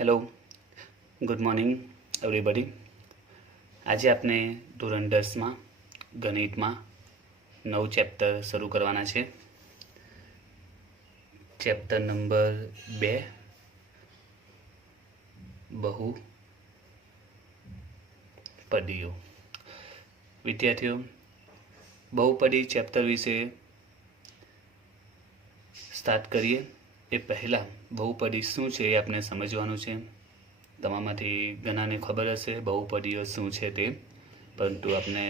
Hello, good morning everybody. આજે આપણે ધોરણ 10માં ગણિતમાં નવું ચેપ્ટર શરૂ કરવાના છે. Chapter number 2, બહુપદીઓ. વિદ્યાર્થીઓ, બહુપદી ચેપ્ટર વિશે સ્ટાર્ટ કરીએ એ પહેલાં બહુપદી શું છે એ આપણે સમજવાનું છે. તમારામાંથી ઘણાને ખબર હશે બહુપદીઓ શું છે તે, પરંતુ આપણે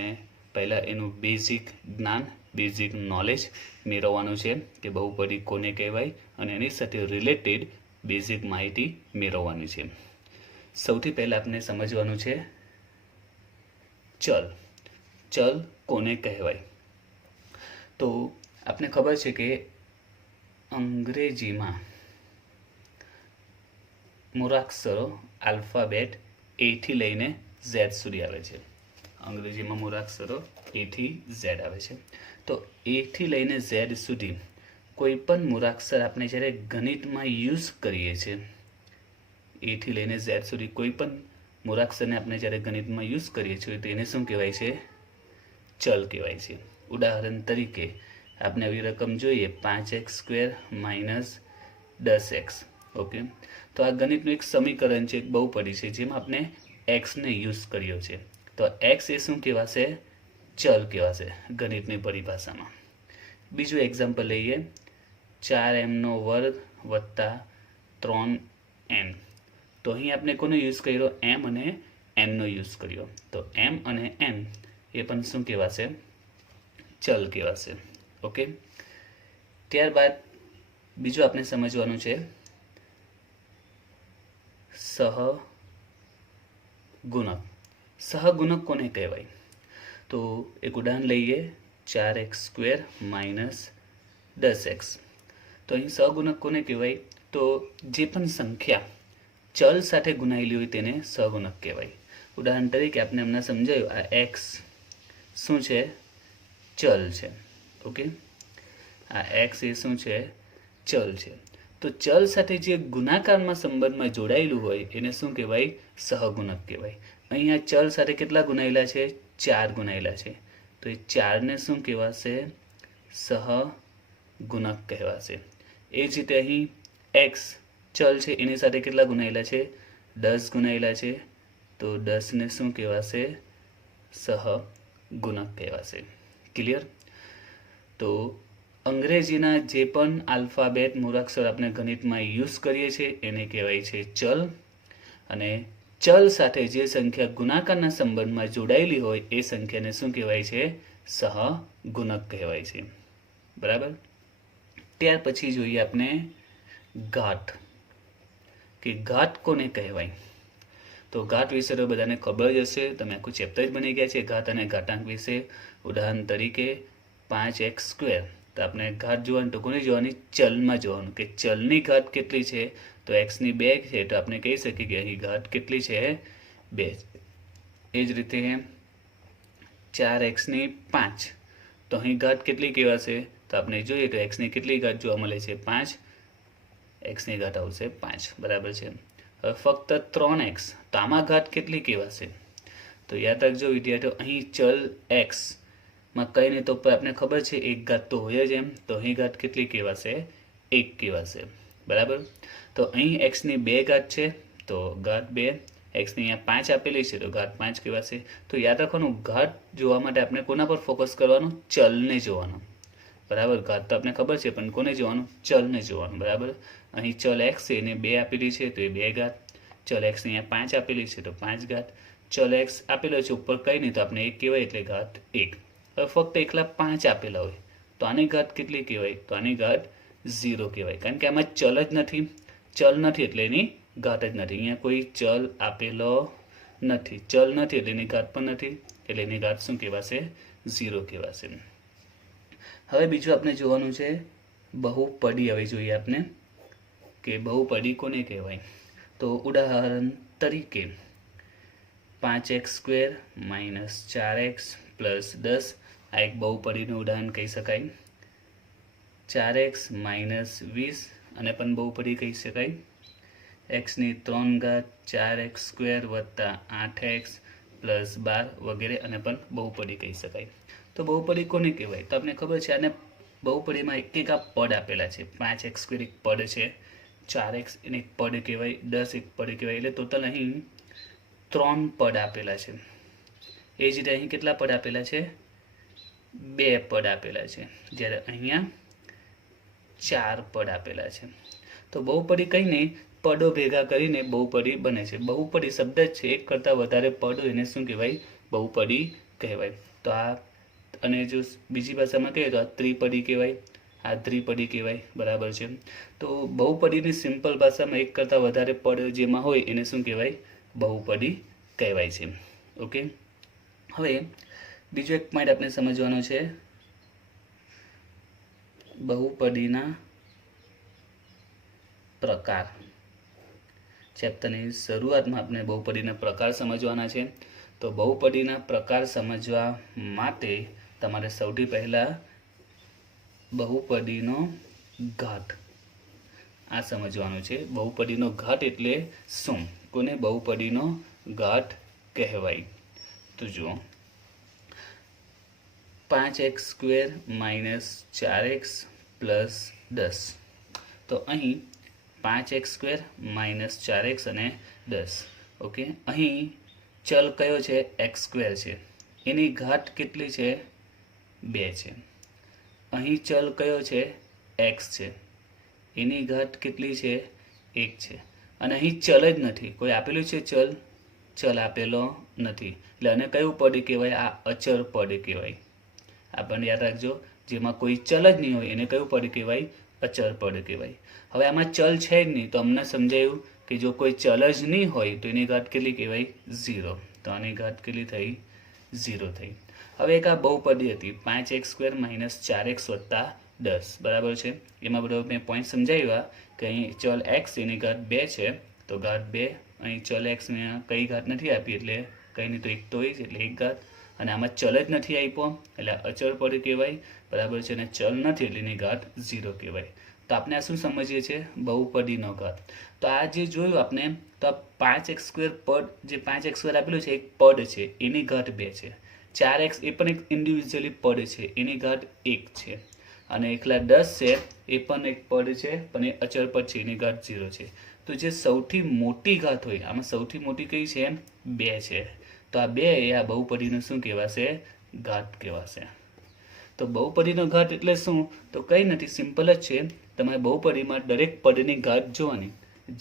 પહેલાં એનું બેઝિક જ્ઞાન, બેઝિક નોલેજ મેળવવાનું છે કે બહુપદી કોને કહેવાય અને એની સાથે રિલેટેડ બેઝિક માહિતી મેળવવાની છે. સૌથી પહેલાં આપણે સમજવાનું છે ચલ. ચલ કોને કહેવાય? તો આપને ખબર છે કે અંગ્રેજીમાં મૂળાક્ષરો આલ્ફાબેટ એથી લઈને ઝેડ સુધી આવે છે. અંગ્રેજીમાં મૂળાક્ષરો એથી ઝેડ આવે છે. તો એથી લઈને ઝેડ સુધી કોઈ પણ મૂળાક્ષર આપણે જ્યારે ગણિતમાં યુઝ કરીએ છીએ, એથી લઈને ઝેડ સુધી કોઈ પણ મૂળાક્ષરને આપણે જ્યારે ગણિતમાં યુઝ કરીએ છીએ તો એને શું કહેવાય છે? ચલ કહેવાય છે. ઉદાહરણ તરીકે આપણે આવી રકમ જોઈએ 5x² - 10x. ઓકે, તો આ ગણિતનું એક સમીકરણ છે, એક બહુપદી છે જેમાં આપણે એક્સને યુઝ કર્યો છે. તો એક્સ એ શું કહેવાશે? ચલ કહેવાશે ગણિતની પરિભાષામાં. બીજું એક્ઝામ્પલ લઈએ 4m² + 3n. તો અહીં આપણે કોનો યુઝ કર્યો? એમ અને એનનો યુઝ કર્યો. તો એમ અને એન એ પણ શું કહેવાશે? ચલ કહેવાશે. ઓકે, ત્યારબાદ બીજું આપણે સમજવાનું છે સહગુણક. સહગુણક કોને કહેવાય? તો એક ઉદાહરણ લઈએ 4x² - 10x. તો અહીં સહગુણક કોને કહેવાય? તો જે પણ સંખ્યા ચલ સાથે ગુણાયેલી હોય તેને સહગુણક કહેવાય. ઉદાહરણ તરીકે આપણે હમણાં સમજાયું, આ એક્સ શું છે? ચલ છે. ઓકે, આ એક્સ એ શું છે? ચલ છે. તો ચલ સાથે જે ગુણાકારમાં સંબંધમાં જોડાયેલું હોય એને શું કહેવાય? સહગુણક કહેવાય. અહીંયા ચલ સાથે કેટલા ગુણાયેલા છે? 4 ગુણાયેલા છે. તો એ 4ને શું કહેવાશે? સહગુણક કહેવાશે. એ જ રીતે અહીં એક્સ ચલ છે, એની સાથે કેટલા ગુણાયેલા છે? 10 ગુણાયેલા છે. તો 10ને શું કહેવાશે? સહગુણક કહેવાશે. ક્લિયર? તો અંગ્રેજીના જે પણ આલ્ફાબેટ મૂળાક્ષર આપણે ગણિતમાં યુઝ કરીએ છીએ એને કહેવાય છે ચલ, અને ચલ સાથે જે સંખ્યા ગુણાકારના સંબંધમાં જોડાયેલી હોય એ સંખ્યાને શું કહેવાય છે? સહગુણક કહેવાય છે. બરાબર? ત્યાર પછી જોઈએ આપણે ઘાત, કે ઘાત કોને કહેવાય? તો ઘાત વિશે તો બધાને ખબર જ હશે, તમે આખું ચેપ્ટર જ બની ગયા છે ઘાત અને ઘાતાંક વિશે. ઉદાહરણ તરીકે 5x². તો આપણે ઘાત જોવાનું તો કોને જોવાની? ચલમાં જોવાનું કે ચલની ઘાત કેટલી છે? તો એક્સની 2 છે, તો આપણે કહી શકીએ કે અહીં ઘાત કેટલી છે? 2. એ જ રીતે 4x ની 5. તો અહીં ઘાત કેટલી કહેવાશે? તો આપણે જોઈએ તો એક્સની કેટલી ઘાત જોવા મળે છે? 5. એક્સની ઘાત આવશે 5. બરાબર છે. હવે ફક્ત 3x, તો આમાં ઘાત કેટલી કહેવાશે? તો યાદ રાખજો વિદ્યાર્થીઓ, અહીં ચલ એક્સ માં કઈ નહીં તો આપણે ખબર છે એક ઘાત તો હોય જ એમ. તો અહીં ઘાત કેટલી કહેવાશે? 1 કહેવાશે. બરાબર? તો અહીં એક્સની 2 ઘાત છે, તો ઘાત 2. એક્સની અહીંયા 5 આપેલી છે, તો ઘાત 5 કહેવાશે. તો યાદ રાખવાનું, ઘાત જોવા માટે આપણે કોના પર ફોકસ કરવાનું? ચલને જોવાનું. બરાબર? ઘાત તો આપણે ખબર છે, પણ કોને જોવાનું? ચલને જોવાનું. બરાબર? અહીં ચલ એક્સ છે, એને 2 આપેલી છે, તો એ 2 ઘાત. ચલ એક્સની અહીંયા 5 આપેલી છે, તો 5 ઘાત. ચલ એક્સ આપેલો છે ઉપર કઈ નહીં તો આપણે 1 કહેવાય, એટલે ઘાત 1. હવે ફક્ત એકલા 5 આપેલા હોય તો આની ઘાત કેટલી કહેવાય? તો આની ઘાત 0 કહેવાય, કારણ કે આમાં ચલ જ નથી. ચલ નથી એટલે એની ઘાત જ નથી. અહીંયા કોઈ ચલ આપેલો નથી, ચલ નથી એટલે એની ઘાત પણ નથી, એટલે એની ઘાત શું કહેવાશે? 0 કહેવાશે. હવે બીજું આપણે જોવાનું છે બહુપદી. હવે જોઈએ આપણે કે બહુપદી કોને કહેવાય? તો ઉદાહરણ તરીકે 5x² - 4x + 10. આ એક બહુપદીનું ઉદાહરણ કહી શકાય. 4x - 20 અને પણ બહુપદી કહી શકાય. એક્સની 3 ઘાત 4x² વત્તા 8x પ્લસ 12 વગેરે અને પણ બહુપદી કહી શકાય. તો બહુપદી કોને કહેવાય? તો આપણે ખબર છે આને બહુપદીમાં એક આ પદ આપેલા છે. 5x² એક પદ છે, 4x એને એક પદ કહેવાય, 10 એક પદ કહેવાય. એટલે ટોટલ અહીં 3 પદ આપેલા છે. એ જ રીતે અહીં કેટલા પદ આપેલા છે? 2 પદ આપેલા છે, જ્યારે અહીંયા 4 પદ આપેલા છે. તો બહુપદી કંઈ નહીં, પદો ભેગા કરીને બહુપદી બને છે. બહુપદી શબ્દ જ છે, એક કરતાં વધારે પદ હોય એને શું કહેવાય? બહુપદી કહેવાય. તો આ, અને જો બીજી ભાષામાં કહીએ તો આ ત્રિપદી કહેવાય, આ દ્વિપદી કહેવાય. બરાબર છે. તો બહુપદીની સિમ્પલ ભાષામાં એક કરતાં વધારે પદ જેમાં હોય એને શું કહેવાય? બહુપદી કહેવાય છે. ઓકે, હવે બીજો એક પોઈન્ટ આપણે સમજવાનો છે, બહુપદીના પ્રકાર. ચેપ્ટરની શરૂઆતમાં આપણે બહુપદીના પ્રકાર સમજવાના છે. તો બહુપદીના પ્રકાર સમજવા માટે તમારે સૌથી પહેલાં બહુપદીનો ઘાત આ સમજવાનું છે. બહુપદીનો ઘાત એટલે શું? કોને બહુપદીનો ઘાત કહેવાય? તો જુઓ, 5x² - 4x પ્લસ 10. તો અહીં 5x² - 4x અને 10. ઓકે, અહીં ચલ કયો છે? x² છે, એની ઘાત કેટલી છે? 2 છે. અહીં ચલ કયો છે? x છે, એની ઘાત કેટલી છે? 1 છે. અને અહીં ચલ જ નથી, કોઈ આપેલું છે ચલ? ચલ આપેલો નથી. એટલે આને કયું પદ કહેવાય? આ અચળ પદ કહેવાય. આપણને યાદ રાખજો, જેમાં કોઈ ચલ જ નહીં હોય એને કયું પદ કહેવાય? અચળ પદ કહેવાય. હવે આમાં ચલ છે જ નહીં, તો અમને સમજાયું કે જો કોઈ ચલ જ નહીં હોય તો એની ઘાત કેટલી કહેવાય? 0. તો આની ઘાત કેટલી થઈ? 0 થઈ. હવે એક આ બહુપદી હતી 5x² - 4x વત્તા 10. બરાબર છે. એમાં બધો મેં પોઈન્ટ સમજાવ્યા કે અહીં ચલ x એની ઘાત 2 છે, તો ઘાત 2. અહીં ચલ x ને કઈ ઘાત નથી આપી એટલે કંઈ નહીં, તો 1 તો હોય જ, એટલે 1 ઘાત. અને આમાં ચલ જ નથી આપ્યો એટલે અચળ પદ કહેવાય. બરાબર છે. અને ચલ નથી એટલે એની ઘાત 0 કહેવાય. તો આપણે આ શું સમજીએ છીએ? બહુપદીનો ઘાત. તો આ જે જોયું આપણે, તો આ 5x² પદ, જે 5x² આપેલું છે એક પદ છે, એની ઘાત 2 છે. 4x એ પણ એક ઇન્ડિવિજ્યુઅલી પદ છે, એની ઘાત 1 છે. અને એકલા 10 છે એ પણ એક પદ છે, પણ એ અચળ પદ છે, એની ઘાત 0 છે. તો જે સૌથી મોટી ઘાત હોય, આમાં સૌથી મોટી કઈ છે? 2 છે. તો આ 2 એ આ બહુપદીનું શું કહેવાશે? ઘાત કહેવાશે. તો બહુપદીનો ઘાત એટલે શું? તો કંઈ નથી, સિમ્પલ જ છે. તમારે બહુપદીમાં દરેક પદની ઘાત જોવાની,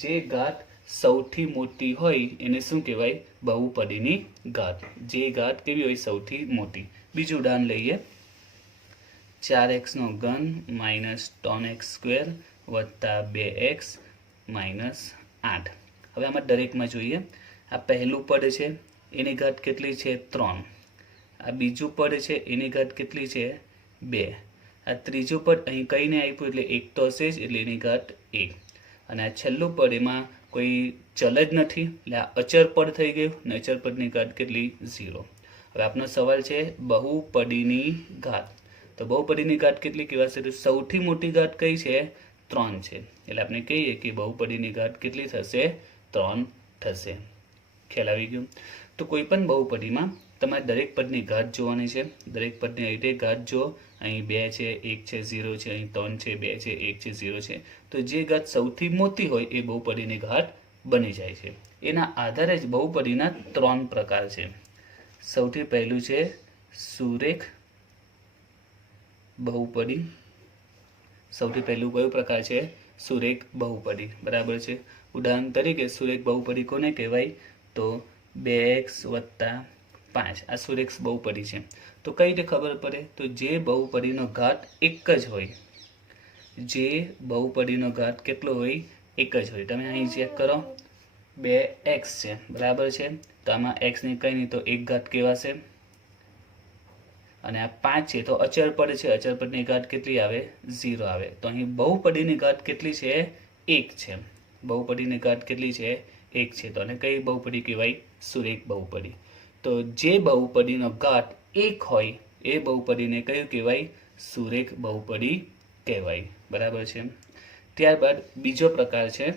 જે ઘાત સૌથી મોટી હોય એને શું કહેવાય? બહુપદીની ઘાત. જે ઘાત કેવી હોય? સૌથી મોટી. બીજું ઉદાહરણ લઈએ, 4x3 - 3x² વત્તા 2x - 8. હવે આમાં દરેકમાં જોઈએ. આ પહેલું પદ છે, એની ઘાત કેટલી છે? 3. આ બીજું પદ છે, એની ઘાત કેટલી છે? 2. આ ત્રીજું પદ અહીં કંઈ નહીં આપ્યું એટલે 1 તો હશે જ, એટલે એની ઘાત 1. અને આ છેલ્લું પદ એમાં કોઈ ચલ જ નથી એટલે આ અચળ પદ થઈ ગયું, અને અચળ પદની ઘાત કેટલી? 0. હવે આપનો સવાલ છે બહુપદીની ઘાત. તો બહુપદીની ઘાત કેટલી કહેવાશે? તો સૌથી મોટી ઘાત કઈ છે? 3 છે. એટલે આપણે કહીએ કે બહુપદીની ઘાત કેટલી થશે? 3 થશે. ખ્યાલ આવી ગયો? તો કોઈ પણ બહુપદીમાં તમારે દરેક પદની ઘાત જોવાની છે. દરેક પદની રીતે ઘાત જો, અહીં 2 છે, 1 છે, 0 છે, અહીં 3 છે, 2 છે, 1 છે, 0 છે. તો જે ઘાત સૌથી મોટી હોય એ બહુપદીની ઘાત બની જાય છે. એના આધારે જ બહુપદીના 3 પ્રકાર છે. સૌથી પહેલું છે સુરેખ બહુપદી. સૌથી પહેલું કયો પ્રકાર છે? સુરેખ બહુપદી. બરાબર છે. ઉદાહરણ તરીકે સુરેખ બહુપદી કોને કહેવાય? તો 2x વત્તા 5 આ સુરેખ બહુપદી છે. તો કઈ રીતે ખબર પડે? તો જે બહુપદીનો ઘાત એક જ હોય, જે બહુપદીનો ઘાત કેટલો હોય? એક જ હોય. તમે અહીં ચેક કરો, 2x છે. બરાબર છે. તો આમાં x ની કંઈ નહીં તો 1 ઘાત કહેવાશે. અને આ 5 છે તો અચળ પદ છે, અચળ પદની ઘાત કેટલી આવે? 0 આવે. તો અહીં બહુપદીની ઘાત કેટલી છે? 1 છે. બહુપદીની ઘાત કેટલી છે? 1 છે. તો આને કઈ બહુપદી કહેવાય? સુરેખ બહુપદી. તો જે બહુપદીનો ઘાત 1 હોય એ બહુપદીને કયું કહેવાય? સુરેખ બહુપદી કહેવાય. બરાબર છે. ત્યારબાદ બીજો પ્રકાર છે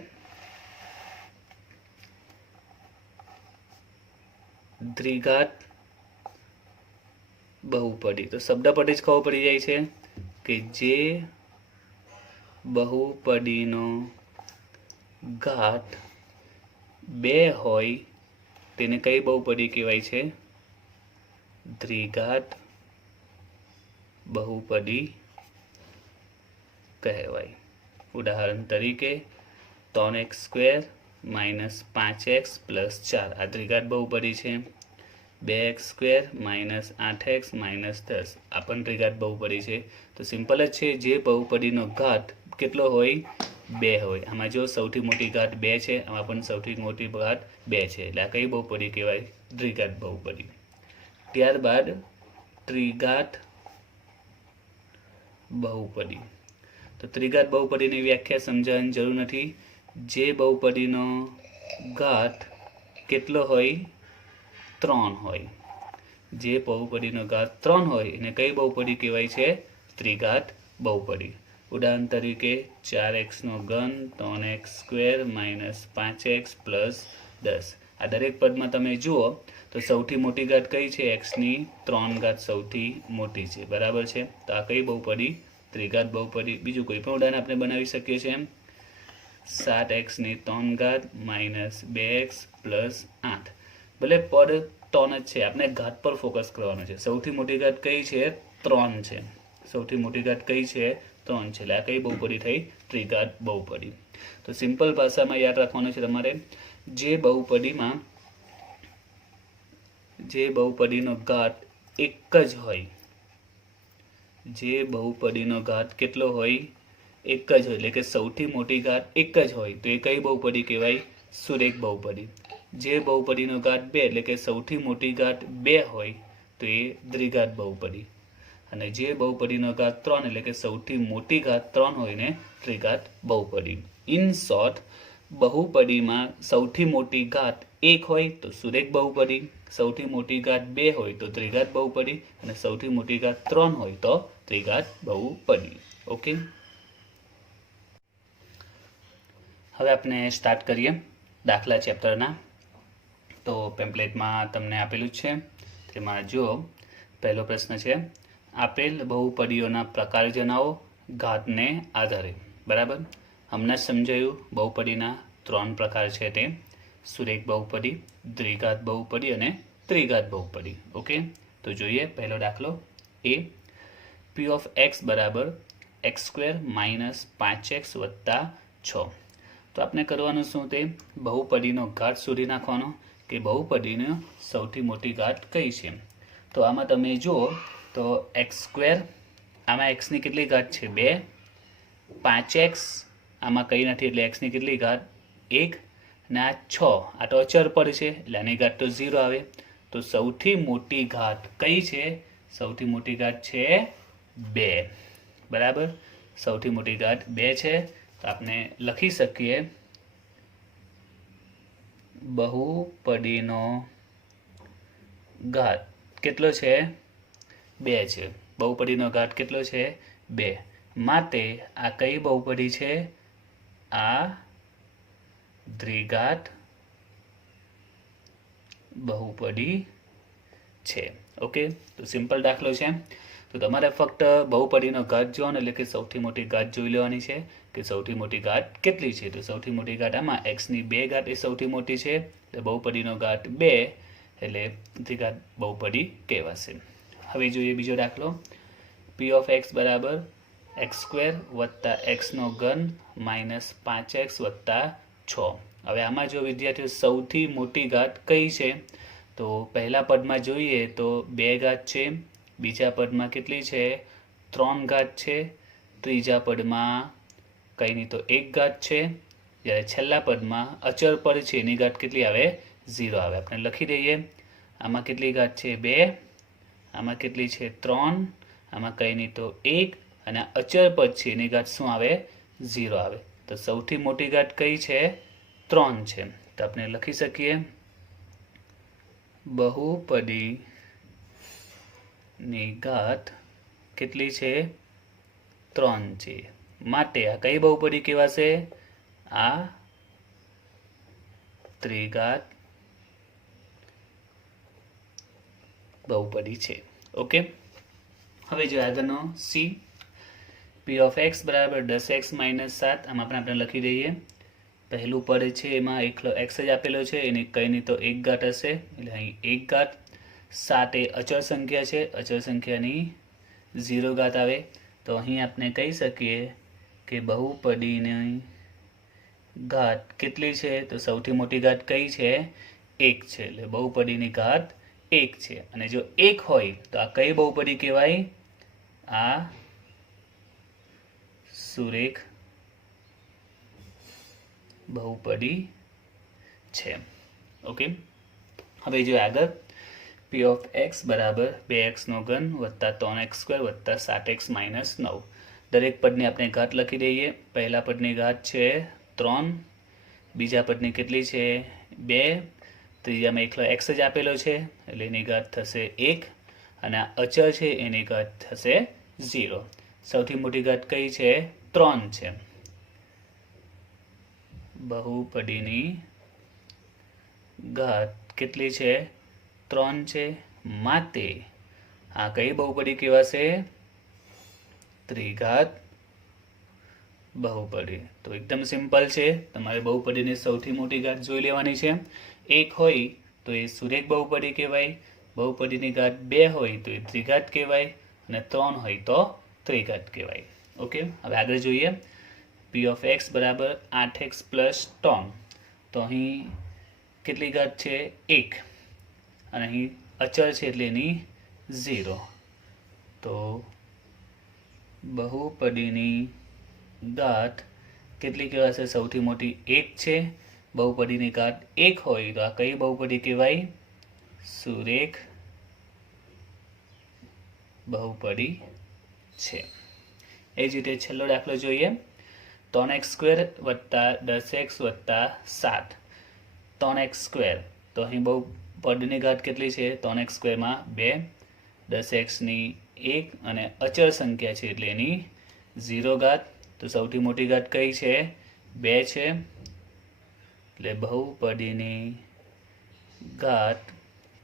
દ્વિઘાત બહુપદી. તો શબ્દ પરથી જ ખબર પડી જાય છે કે જે બહુપદીનો ઘાત 2 હોય તેને કઈ બહુપદી કહેવાય છે? દ્વિઘાત બહુપદી કહેવાય. ઉદાહરણ તરીકે 3x² - 5x + 4 આ દ્વિઘાત બહુપદી છે. 2x² - 8x - 10 આ પણ દ્વિઘાત બહુપદી છે. તો સિમ્પલ જ છે, જે બહુપદીનો ઘાત કેટલો હોય? 2 હોય. આમાં જો સૌથી મોટી ઘાત 2 છે, આમાં પણ સૌથી મોટી ઘાત 2 છે, એટલે આ કઈ બહુપદી કહેવાય? દ્વિઘાત બહુપદી. ત્યારબાદ ત્રિઘાત બહુપદી. તો ત્રિઘાત બહુપદીની વ્યાખ્યા સમજાવવાની જરૂર નથી. જે બહુપદીનો ઘાત કેટલો હોય? 3 હોય. જે બહુપદીનો ઘાત 3 હોય એને કઈ બહુપદી કહેવાય છે? ત્રિઘાત બહુપદી. ઉદાહરણ તરીકે 4x3 3x² - 5x + 10 આ દરેક પદમાં તમે જુઓ તો સૌથી મોટી ઘાત કઈ છે? x ની 3 ઘાત સૌથી મોટી છે. બરાબર છે. તો આ કઈ બહુપદી? ત્રિઘાત બહુપદી. બીજું કોઈ પણ ઉદાહરણ આપણે બનાવી શકીએ છીએ. 7x3 - 2x + 8 ભલે પદ 3 જ છે, આપણે ઘાત પર ફોકસ કરવાનું છે. સૌથી મોટી ઘાત કઈ છે? 3 છે. સૌથી મોટી ઘાત કઈ છે? 3 છે. એટલે આ કઈ બહુપદી થઈ? ત્રિઘાત બહુપદી. તો સિમ્પલ ભાષામાં યાદ રાખવાનું છે તમારે, જે બહુપદીનો ઘાત એક જ હોય, જે બહુપદીનો ઘાત કેટલો હોય? એક જ હોય, એટલે કે સૌથી મોટી ઘાત એક જ હોય તો એ કઈ બહુપદી કહેવાય? સુરેખ બહુપદી. જે બહુપદીનો ઘાત 2 એટલે કે સૌથી મોટી ઘાત 2 હોય તો એ દ્વિઘાત બહુપદી. અને જે બહુપદીનો ઘાત 3 એટલે કે સૌથી મોટી ઘાત 3 હોય ને ત્રિઘાત બહુપદી. ઇન શોર્ટ, બહુપદીમાં સૌથી મોટી ઘાત 1 હોય તો સુરેખ બહુપદી, સૌથી મોટી ઘાત 2 હોય તો દ્વિઘાત બહુપદી અને સૌથી મોટી ઘાત 3 હોય તો ત્રિઘાત બહુપદી. ઓકે, હવે આપણે સ્ટાર્ટ કરીએ દાખલા ચેપ્ટરના. તો પેમ્પલેટમાં તમને આપેલું જ છે, તેમાં જો પહેલો પ્રશ્ન છે, આપેલ બહુપદીઓના પ્રકાર જણાવો ઘાતને આધારે. બરાબર, હમણાં જ સમજાયું બહુપદીના 3 પ્રકાર છે, તે સુરેખ બહુપદી, દ્વિઘાત બહુપદી અને ત્રિઘાત બહુપદી. ઓકે, તો જોઈએ પહેલો દાખલો. એ p of x બરાબર x² - 5x + 6. તો આપણે કરવાનું શું? તે બહુપદીનો ઘાત શોધી નાખવાનો કે બહુપદીની સૌથી મોટી ઘાત કઈ છે. તો આમાં તમે જુઓ તો x², આમાં x ની કેટલી ઘાત છે? 2. 5x આમાં કંઈ નથી એટલે x ની કેટલી ઘાત? 1. અને આ 6 આ તો અચળ પદ છે એટલે આની ઘાત તો 0 આવે. તો સૌથી મોટી ઘાત કઈ છે? સૌથી મોટી ઘાત છે 2. બરાબર, સૌથી મોટી ઘાત 2 છે. તો આપણે લખી શકીએ બહુપદીનો ઘાત કેટલો છે? 2 છે. બહુપદીનો ઘાત કેટલો છે? 2. માટે આ કઈ બહુપદી છે? આ દ્વિઘાત બહુપદી છે. ઓકે, તો સિમ્પલ દાખલો છે. તો તમારે ફક્ત બહુપદીનો ઘાત જોવાનો એટલે કે સૌથી મોટી ઘાત જોઈ લેવાની છે કે સૌથી મોટી ઘાત કેટલી છે. તો સૌથી મોટી ઘાત આમાં x ની 2 ઘાત એ સૌથી મોટી છે, તો બહુપદીનો ઘાત 2 એટલે દ્વિઘાત બહુપદી કહેવાશે. હવે જોઈએ બીજો દાખલો. p of x બરાબર x² + x3 - 5x + 6. હવે આમાં જો વિદ્યાર્થીઓ સૌથી મોટી ઘાત કઈ છે? તો પહેલા પદમાં જોઈએ તો 2 ઘાત છે, બીજા પદમાં કેટલી છે? 3 ઘાત છે, ત્રીજા પદમાં કંઈ નહીં તો 1 ઘાત છે, જ્યારે છેલ્લા પદમાં અચળ પદ છે એની ઘાત કેટલી આવે? 0 આવે. આપણે લખી દઈએ. આમાં કેટલી ઘાત છે? 2. આમાં કેટલી છે? 3. આમાં કંઈ નહીં તો 1 અને અચળ પદ છે એની ઘાત શું આવે? 0 આવે. તો સૌથી મોટી ઘાત કઈ છે? 3 છે. તો આપણે લખી શકીએ બહુપદીની ઘાત કેટલી છે? 3 છે. માટે આ કઈ બહુપદી કહેવાશે? આ ત્રિઘાત બહુપદી છે. ઓકે, હવે જો આગળનો સી, પી ઓફ એક્સ બરાબર 10x - 7. આમાં પણ આપણે લખી દઈએ. પહેલું પદ છે એમાં એકલો એક્સ જ આપેલો છે, એની કંઈ નહીં તો 1 ઘાત હશે, એટલે અહીં 1 ઘાત. 7 એ અચળ સંખ્યા છે, અચળ સંખ્યાની 0 ઘાત આવે. તો અહીં આપણે કહી શકીએ કે બહુપદીની ઘાત કેટલી છે, તો સૌથી મોટી ઘાત કઈ છે, 1 છે, એટલે બહુપદીની ઘાત 1 છે. અને જો 1 હોય તો આ કઈ બહુપદી કહેવાય, આ સુરેખ બહુપદી છે. ઓકે, હવે જો આગળ પી ઓફ એક્સ બરાબર 2x³ વત્તા 3x² વત્તા 7x - 9. દરેક પદની આપણે ઘાત લખી દઈએ. પહેલા પદની ઘાત છે 3, બીજા પદની કેટલી છે 2, ત્રીજામાં એકલો એક્સ જ આપેલો છે એટલે એની ઘાત થશે 1, અને આ અચળ છે એની ઘાત થશે 0. સૌથી મોટી ઘાત કઈ છે, 3 છે. બહુપદીની ઘાત કેટલી છે, 3 છે, માટે આ કઈ બહુપદી કહેવાશે, ત્રિઘાત બહુપદી. તો એકદમ સિમ્પલ છે, તમારે બહુપદીની સૌથી મોટી ઘાત જોઈ લેવાની છે. 1 હોય તો એ સુરેખ બહુપદી કહેવાય, બહુપદીની ઘાત 2 હોય તો એ દ્વિઘાત કહેવાય, અને 3 હોય તો ત્રિઘાત કહેવાય. ઓકે, હવે આગળ જોઈએ. પી ઓફ એક્સ બરાબર 8x + 3. તો અહીં કેટલી ઘાત છે, 1, અને અહીં અચળ છે એટલે એની 0. તો બહુપદીની ઘાત કેટલી કહેવાશે, સૌથી મોટી 1 છે. બહુપદીની ઘાત 1 હોય તો આ કઈ બહુપદી કહેવાય, સુરેખ બહુપદી છે. એ જ રીતે છેલ્લો દાખલો જોઈએ. 3x² વત્તા 10x વત્તા 7. 3x², તો અહીં બહુપદની ઘાત કેટલી છે, 3x² માં 2, 10x ની 1, અને અચળ સંખ્યા છે એટલે એની 0 ઘાત. તો સૌથી મોટી ઘાત કઈ છે, 2 છે, એટલે બહુપદીની ઘાત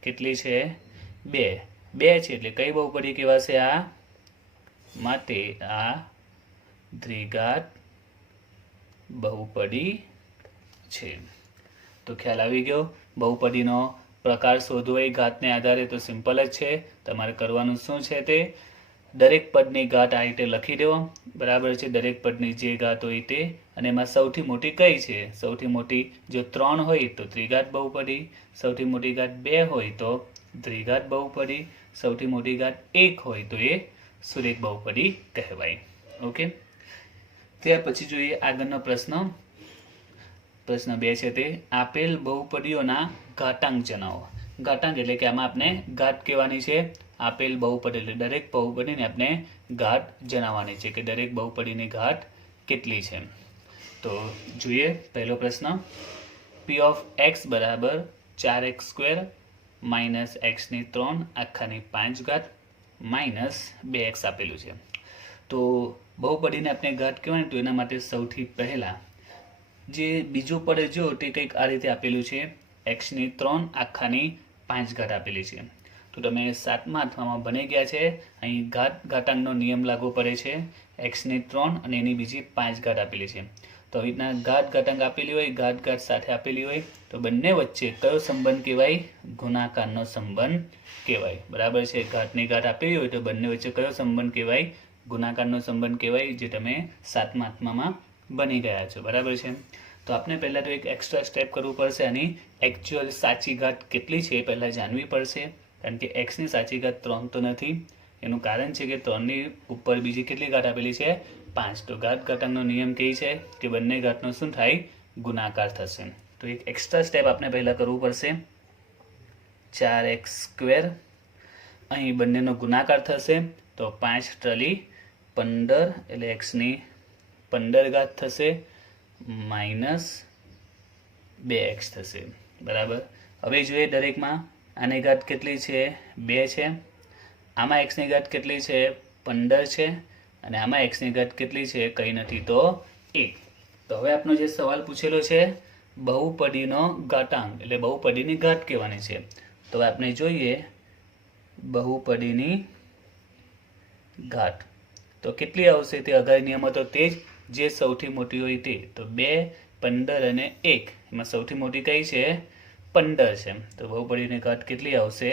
કેટલી છે, 2 છે, એટલે કઈ બહુપદી કહેવાશે આ, માટે આ દ્વિઘાત બહુપદી છે. તો ખ્યાલ આવી ગયો. બહુપદીનો પ્રકાર શોધવો એ ઘાતને આધારે તો સિમ્પલ જ છે. તમારે કરવાનું શું છે, તે દરેક પદની ઘાત આ રીતે લખી દો, બરાબર છે. દરેક પદની જે ઘાત હોય તે, અને એમાં સૌથી મોટી કઈ છે, સૌથી મોટી જો 3 હોય તો ત્રિઘાત બહુપદી, સૌથી મોટી ઘાત 2 હોય તો દ્વિઘાત બહુપદી, સૌથી મોટી ઘાત 1 હોય તો એ સુરેખ બહુપદી કહેવાય. ઓકે, ત્યાર પછી જોઈએ આગળનો પ્રશ્ન. પ્રશ્ન 2 છે તે આપેલ બહુપદીઓના ઘાતાંક જણાવો. ઘાતાંક એટલે કે આમાં આપણે ઘાત કહેવાની છે. આપેલ બહુપદી એટલે દરેક બહુપદીને આપણે ઘાત જણાવવાની છે કે દરેક બહુપદીની ઘાત કેટલી છે. તો જોઈએ પહેલો પ્રશ્ન. પી ઓફ એક્સ બરાબર 4x² - x³ આખાની 5 ઘાત -2x આપેલું છે. તો બહુપદીને આપણે ઘાત કહેવાની, તો એના માટે સૌથી પહેલા જે બીજું પદ જો તે કંઈક આ રીતે આપેલું છે, x³ આખાની 5 ઘાત આપેલી છે. તો તમે 7મા અથવા ભણી ગયા છે, અહીં ઘાતાંકનો નિયમ લાગુ પડે છે. x³ અને એની બીજી 5 ઘાત આપેલી છે. તો આવી રીતના ઘાતાંક આપેલી હોય, ઘાત સાથે આપેલી હોય, તો બંને વચ્ચે કયો સંબંધ કહેવાય, ગુણાકારનો સંબંધ કહેવાય. બરાબર છે. ઘાતની ઘાત આપેલી હોય તો બંને વચ્ચે કયો સંબંધ કહેવાય, ગુણાકારનો સંબંધ કહેવાય, જે તમે 7મા બની ગયા છો. બરાબર છે. તો આપણે પહેલા તો એક એક્સ્ટ્રા સ્ટેપ કરવું પડશે. આની એકચ્યુઅલ સાચી ઘાત કેટલી છે એ પહેલા જાણવી પડશે, કારણ કે x ની સાચી ઘાત 3 તો નથી. એનું કારણ છે કે 3ની ઉપર બીજી કેટલી ઘાત આપેલી છે, 5. તો ઘાતાંકનો નિયમ કહે છે કે બંને ઘાતનો શું થાય, ગુણાકાર થશે. તો એક એક્સ્ટ્રા સ્ટેપ આપણે પહેલા કરવું પડશે. 4x², અહીં બંનેનો ગુણાકાર થશે તો 5 × 15, એટલે x ની 15 ઘાત થશે, -2x થશે. બરાબર. હવે જોઈએ દરેકમાં આની ઘાત કેટલી છે, 2 છે. આમાં x ની ઘાત કેટલી છે, 15 છે, અને આમાં x ની ઘાત કેટલી છે, કંઈ નથી તો 1. તો હવે આપણો જે સવાલ પૂછેલો છે બહુપદીનો ઘાતાંક, એટલે બહુપદીની ઘાત કહેવાની છે. તો આપણે જોઈએ બહુપદીની ઘાત તો કેટલી આવશે તે અગાઉ નિયમ હતો તે જ, જે સૌથી મોટી હોય તે. તો 2, 15 અને 1 એમાં સૌથી મોટી કઈ છે? 15 છે. તો બહુપદીની ઘાત કેટલી આવશે?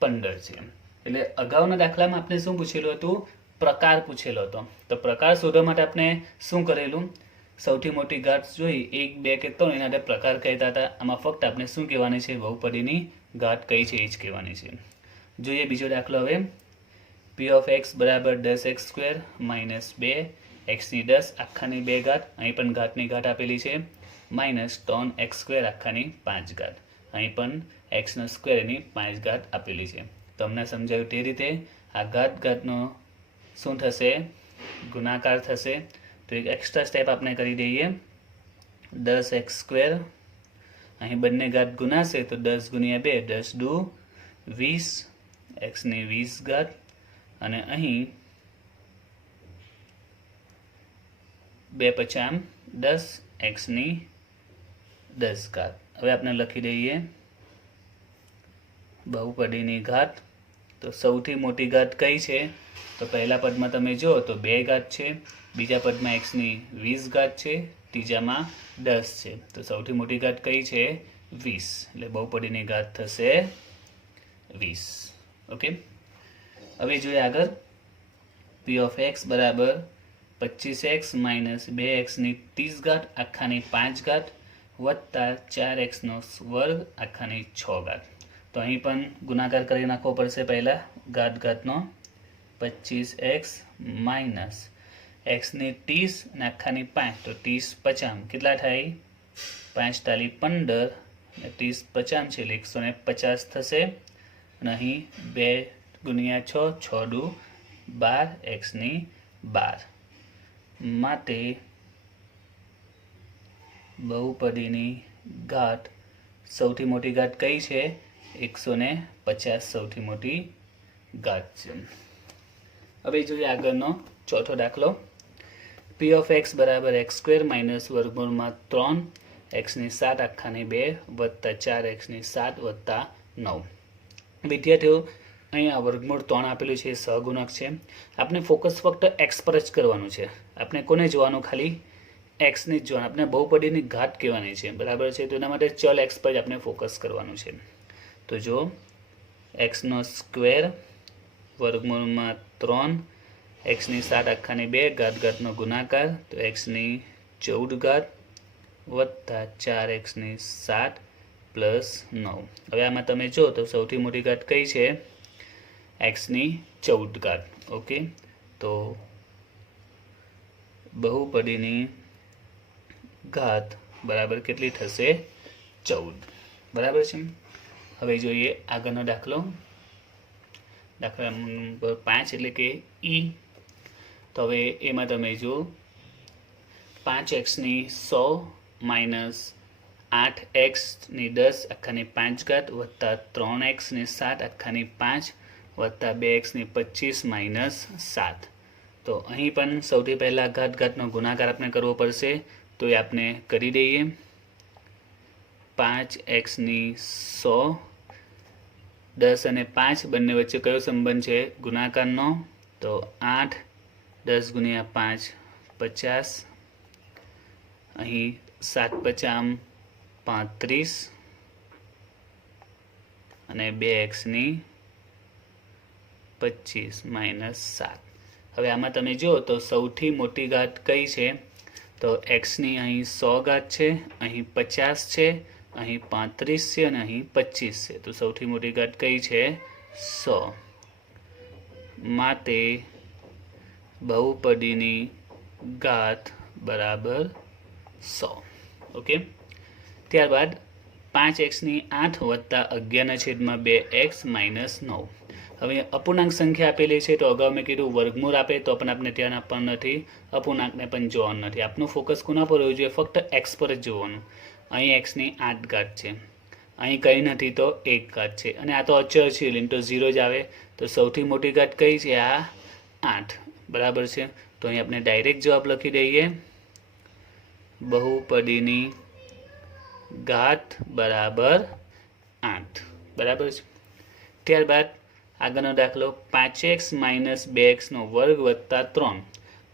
15 છે. એટલે અગાઉના દાખલામાં આપણે શું પૂછેલું હતું? પ્રકાર પૂછેલો હતો. તો પ્રકાર શોધવા માટે આપણે શું કરેલું? સૌથી મોટી ઘાત જોઈ 1, 2 કે 3 એના આપણે પ્રકાર કહેતા હતા. આમાં ફક્ત આપણે શું કહેવાની છે? બહુપદીની ઘાત કઈ છે એ જ કહેવાની છે. જોઈએ બીજો દાખલો હવે. p of x બરાબર 10x² માઇનસ 2 x ની 10 આખાની 2 ઘાત, અહીં પણ ઘાતની ઘાત આપેલી છે, માઇનસ 3x² આખાની 5 ઘાત, અહીં પણ x² એની 5 ઘાત આપેલી છે. તમને સમજાયું તે રીતે આ ઘાતનો શું થશે? ગુણાકાર થશે. તો એક એક્સ્ટ્રા સ્ટેપ આપણે કરી દઈએ. 10x², અહીં બંને ઘાત ગુણાશે તો 10 ગુણ્યા 2 10 દુ 20, x ની 20 ઘાત, અને અહીં 2 પચામ 10, x ની 10 ઘાત. હવે આપણે લખી દઈએ બહુપદીની ઘાત. તો સૌથી મોટી ઘાત કઈ છે? તો પહેલા પદમાં તમે જો તો 2 ઘાત છે, બીજા પદમાં x ની 20 ઘાત છે, ત્રીજામાં 10 છે. તો સૌથી મોટી ઘાત કઈ છે? 20. એટલે બહુપદીની ઘાત થશે 20. ઓકે, હવે જોઈએ આગળ. p of x બરાબર 25x માઇનસ 2x ની 30 ઘાત આખાની 5 ઘાત વત્તા 4x² આખાની 6 ઘાત. તો અહીં પણ ગુણાકાર કરી નાખવો પડશે પહેલાં ઘાતનો. 25x માઇનસ x ની 30 અને આખાની 5, તો 30 પચામ કેટલા થાય? 5 તાલી 15 અને 30 પચામ છે એટલે 150 થશે. અને અહીં 2 ગુણ્યા 6, 6 દુ 12, x ની 12. માટે બહુપદીની ઘાત સૌથી મોટી ઘાત કઈ છે? 150 સૌથી મોટી ઘાત છે. હવે જોઈએ આગળનો ચોથો દાખલો. p of x બરાબર x² માઇનસ વર્ગમૂળમાં 3 x ની 7 આખાની 2 વત્તા 4x ની 7 વત્તા 9. વિદ્યાર્થીઓ, અહીંયા વર્ગમૂળ 3 આપેલું છે, સહગુણક છે. આપણે ફોકસ ફક્ત x પર જ કરવાનું છે. આપણે કોને જોવાનું? ખાલી x ને જ જોવાનું. આપણે બહુપદીની ઘાત કહેવાની છે, બરાબર છે. તો એના માટે ચલ x પર જ આપણે ફોકસ કરવાનું છે. તો જો x² વર્ગમૂળમાં 3 x ની 7 આખાની 2 ઘાતનો ગુણાકાર, તો x ની 14 ઘાત વત્તા 4x ની 7 પ્લસ 9. હવે આમાં તમે જો તો સૌથી મોટી ઘાત કઈ છે? x ની 14 ઘાત. ઓકે, તો બહુપદીની ઘાત બરાબર કેટલી થશે? 14. બરાબર છે. હવે જોઈએ આગળનો દાખલો. દાખલા નંબર 5 એટલે કે ઈ. તો હવે એમાં તમે જો 5x ની 100 માઇનસ 8x ની 10 આખાની 5 ઘાત વત્તા 3x ની 7 આખાની 5 વત્તા 2x ની 25 માઇનસ 7. તો અહીં પણ સૌથી પહેલાં ઘાતનો ગુણાકાર આપણે કરવો પડશે. તો એ આપણે કરી દઈએ. 5x ની 100, 10 અને 5 બંને વચ્ચે કયો સંબંધ છે? ગુણાકારનો. તો 8, 10 ગુણ્યા 5 50, અહીં 7 પચામ 35 અને 2x ની 25 માઇનસ 7. હવે આમાં તમે જુઓ તો સૌથી મોટી ઘાત કઈ છે? તો x ની અહીં 100 ઘાત છે, અહીં 50 છે, અહીં 35 છે અને અહીં 25 છે. તો સૌથી મોટી ઘાત કઈ છે? 100. માટે બહુપદીની ઘાત બરાબર 100. ઓકે, ત્યારબાદ 5x ની 8 વત્તા 11/2x માઇનસ 9. હવે અપૂર્ણાંક સંખ્યા આપેલી છે, તો અગાઉ મેં કીધું વર્ગમૂળ આપે તો પણ આપણે ધ્યાન આપવાનું નથી, અપૂર્ણાંકને પણ જોવાનું નથી. આપનું ફોકસ કોના પર હોવું જોઈએ? ફક્ત x પર જ જોવાનું. અહીં x ની 8 ઘાત છે, અહીં કંઈ નથી તો 1 ઘાત છે, અને આ તો અચળ છે એટલે તો 0 જ આવે. તો સૌથી મોટી ઘાત કઈ છે? આ 8. બરાબર છે. તો અહીં આપણે ડાયરેક્ટ જવાબ લખી દઈએ. બહુપદીની ઘાત બરાબર 8. બરાબર છે. ત્યારબાદ આગળનો દાખલો 5x માઇનસ 2x નો વર્ગ વત્તા 3.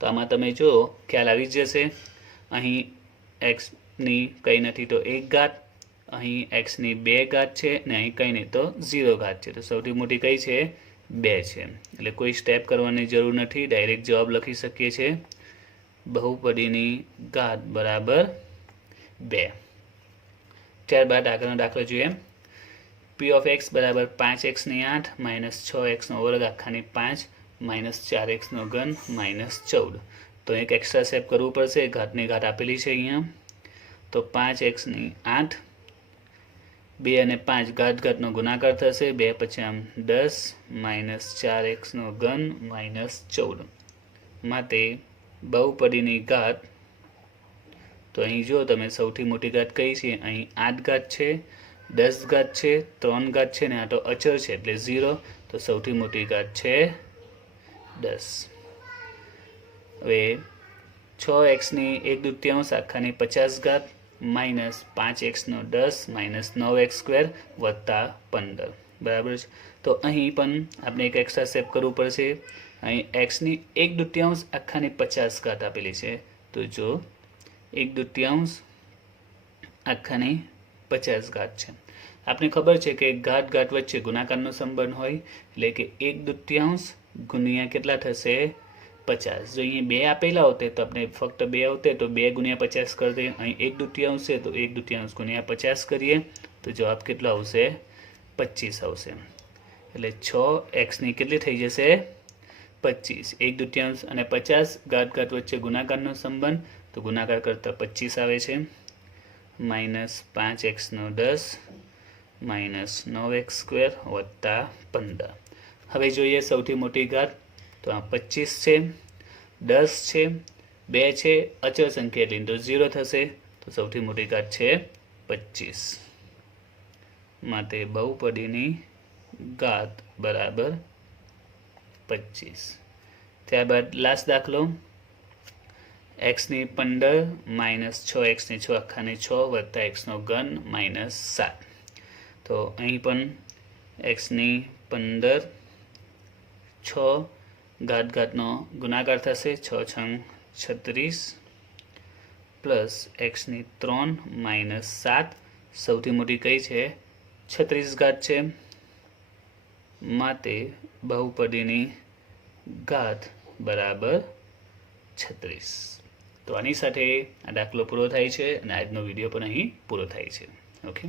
તો આમાં તમે જો ખ્યાલ આવી જશે. અહીં એક્સની કંઈ નથી તો 1 ઘાત, અહીં એક્સની 2 ઘાત છે ને અહીં કંઈ નહીં તો 0 ઘાત છે. તો સૌથી મોટી કઈ છે? 2 છે. એટલે કોઈ સ્ટેપ કરવાની જરૂર નથી, ડાયરેક્ટ જવાબ લખી શકીએ છીએ. બહુપદીની ઘાત બરાબર 2. ત્યારબાદ આગળનો દાખલો જોઈએ. p of x બરાબર 5x ની 8 માઇનસ 6x નો વર્ગ આખાની 5 માઇનસ 4x નો ઘન માઇનસ 14. તો એક એક્સ્ટ્રા સ્ટેપ કરવું પડશે. ઘાતની ઘાત આપેલી છે અહીંયા. તો 5x ની 8, 2 અને 5 ઘાત ઘાતનો ગુણાકાર થશે. 2 પછી આમ 10 માઇનસ 4x નો ઘન માઇનસ 14. માટે બહુપદીની ઘાત, તો અહીં જો તમે સૌથી મોટી ઘાત કઈ છે? અહીં 8 ઘાત છે, 10 ઘાત છે, 3 ઘાત છે ને આ તો અચળ છે એટલે 0. તો સૌથી મોટી ઘાત છે 10. હવે 6x ની 1/2 આખાની 50 ઘાત માઇનસ 5x નો 10 માઇનસ 9x² વત્તા 15 બરાબર છે. તો અહીં પણ આપણે એક એક્સ્ટ્રા સ્ટેપ કરવું પડશે. અહીં xની 1/2 આખાની 50 ઘાત આપેલી છે. તો જો 1/2 આખાની 50 ઘાત છે. આપણે ખબર છે કે ઘાત ઘાત વચ્ચે ગુણાકારનો સંબંધ હોય, એટલે કે 1/2 ગુણ્યા કેટલા થશે? 50. જો અહીંયા 2 આપેલા હોતે તો આપણે ફક્ત 2 આવતે તો 2 ગુણ્યા 50 કરી દઈએ. અહીં 1/2 છે તો 1/2 ગુણ્યા 50 કરીએ તો જવાબ કેટલો આવશે? 25 આવશે. એટલે 6x ની કેટલી થઈ જશે? 25. 1/2 અને 50 ઘાત ઘાત વચ્ચે ગુણાકારનો સંબંધ, તો ગુણાકાર કરતા 25 આવે છે. માઇનસ 5x નો 10 માઇનસ 9x² વત્તા 15. હવે જોઈએ સૌથી મોટી ઘાત. તો આ 25 છે, 10 છે, 2 છે, અચળ સંખ્યા એટલે તો 0 થશે. તો સૌથી મોટી ઘાત છે 25. માટે બહુપદીની ઘાત બરાબર 25. ત્યારબાદ લાસ્ટ દાખલો. x ની 15 માઇનસ 6x ની 6 આખાની 6 વત્તા x નો ઘન માઇનસ 7. તો અહીં પણ x ની 15, 6 ઘાત ઘાતનો ગુણાકાર થશે. 6 છંગ 36 પ્લસ x ની 3 માઇનસ 7. સૌથી મોટી કઈ છે? 36 ઘાત છે. માટે બહુપદીની ઘાત બરાબર 36. તો આની સાથે આ દાખલો પૂરો થાય છે અને આજનો વિડીયો પણ અહીં પૂરો થાય છે. ઓકે.